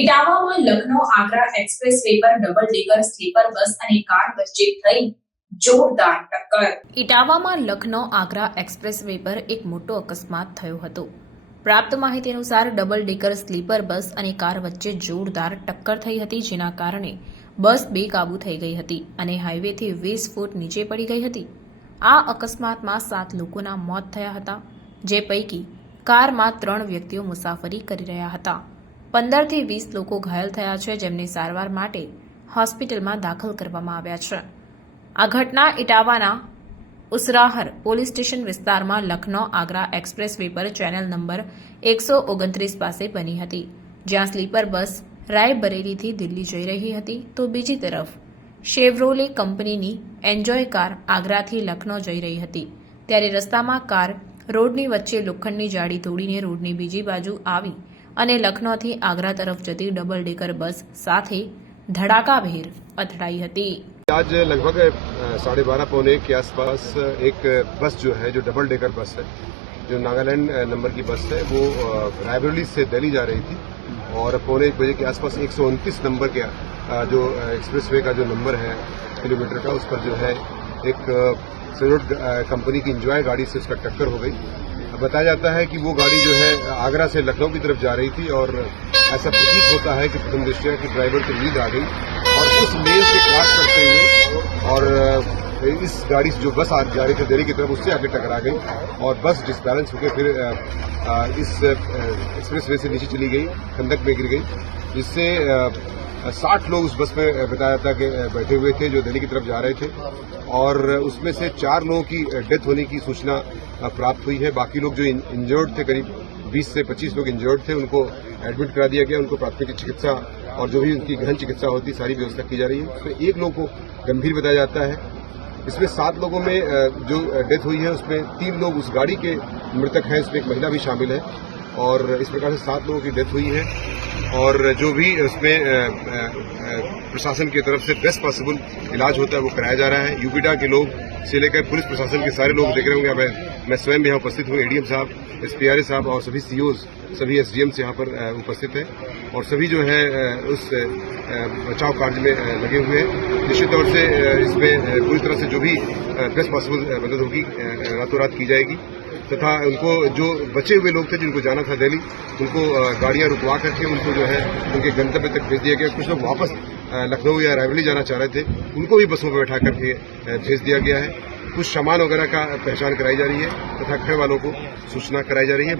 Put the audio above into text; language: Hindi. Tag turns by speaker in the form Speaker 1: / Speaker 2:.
Speaker 1: ઇટાવામાં લખનૌ આગ્રા એક્સપ્રેસ વે પર ડબલ ડેકર સ્લીપર બસ અને કાર વચ્ચે થઈ ઇટાવામાં લખનૌ આગ્રા એક્સપ્રેસ વે પર એક મોટો અકસ્માત થયો હતો. પ્રાપ્ત માહિતી અનુસાર ડબલ ડેકર સ્લીપર બસ અને કાર વચ્ચે જોરદાર ટક્કર થઈ હતી, જેના કારણે બસ બેકાબુ થઈ ગઈ હતી અને હાઈવેથી વીસ ફૂટ નીચે પડી ગઈ હતી. આ અકસ્માતમાં સાત લોકોના મોત થયા હતા, જે પૈકી કારમાં ત્રણ વ્યક્તિઓ મુસાફરી કરી રહ્યા હતા. પંદરથી વીસ લોકો ઘાયલ થયા છે જેમને સારવાર માટે હોસ્પિટલમાં દાખલ કરવામાં આવ્યા છે. આ ઘટના ઇટાવાના ઉસરાહર પોલીસ સ્ટેશન વિસ્તારમાં લખનૌ આગ્રા એક્સપ્રેસ વે પર ચેનલ નંબર એકસો ઓગણત્રીસ પાસે બની હતી. જ્યાં સ્લીપર બસ રાયબરેલીથી દિલ્હી જઈ રહી હતી તો બીજી તરફ શેવરોલે કંપનીની એન્જોય કાર આગ્રાથી લખનૌ જઈ રહી હતી. ત્યારે રસ્તામાં કાર રોડની વચ્ચે લોખંડની જાળી તોડીને રોડની બીજી બાજુ આવી અને લખનૌથી આગ્રા તરફ જતી ડબલ ડેકર બસ સાથે ધડાકાભેર અથડાઈ હતી
Speaker 2: आज लगभग अ, साढ़े बारह पौने एक के आसपास एक बस जो है जो डबल डेकर बस है जो नागालैंड अ, नंबर की बस है वो अ, रायबरेली से दिल्ली जा रही थी और पौने एक बजे के आसपास एक नंबर के अ, जो एक्सप्रेस वे का जो नंबर है किलोमीटर का उस पर जो है एक सरोड कंपनी की इंजॉय गाड़ी से उसका टक्कर हो गई। बताया जाता है कि वो गाड़ी जो है, आगरा से लखनऊ की तरफ़ जा रही थी और ऐसा प्रतीत होता है कि प्रथम दृष्टया कि ड्राइवर को नींद आ गई और उस लेन से क्रॉस करते हुए और इस गाड़ी से जो बस आ, जा रही थी दिल्ली की तरफ़, उससे आगे टकरा गई और बस डिसबैलेंस होकर फिर इस एक्सप्रेस वे से नीचे चली गई, खंडक में गिर गई, जिससे साठ लोग उस बस में बताया है कि बैठे हुए थे, जो दिल्ली की तरफ़ जा रहे थे। और उसमें से चार लोगों की डेथ होने की सूचना प्राप्त हुई है। बाकी लोग जो इंजर्ड थे, करीब 20 से 25 लोग इंजर्ड थे, उनको एडमिट करा दिया गया, उनको प्राथमिक चिकित्सा और जो भी उनकी गहन चिकित्सा होती, सारी व्यवस्था की जा रही है। उसमें एक लोग को गंभीर बताया जाता है। इसमें सात लोगों में जो डेथ हुई है, उसमें तीन लोग उस गाड़ी के मृतक हैं, इसमें एक महिला भी शामिल है। और इस प्रकार से सात लोगों की डेथ हुई है। और जो भी उसमें प्रशासन की तरफ़ से बेस्ट पॉसिबल इलाज होता है, वो कराया जा रहा है। यूपीडा के लोग से लेकर पुलिस प्रशासन के सारे लोग देख रहे होंगे। मैं मैं स्वयं यहाँ उपस्थित हूँ एडीएम साहब एसपीआरए साहब और सभी सीओज सभी एसडीएम से यहाँ पर उपस्थित हैं। और सभी जो है उस बचाव कार्य में लगे हुए हैं। निश्चित तौर से इसमें पूरी तरह से जो भी बेस्ट पॉसिबल मदद होगी रातों रात की जाएगी। तथा उनको जो बचे हुए लोग थे जिनको जाना था दिल्ली, उनको गाड़ियाँ रुकवा करके उनको जो है उनके गंतव्य तक भेज दिया गया। कुछ लोग वापस लखनऊ या रायबरेली जाना चाह रहे थे, उनको भी बसों पर बैठा करके भेज दिया गया है। कुछ सामान वगैरह का पहचान कराई जा रही है तथा घर वालों को सूचना कराई जा रही है।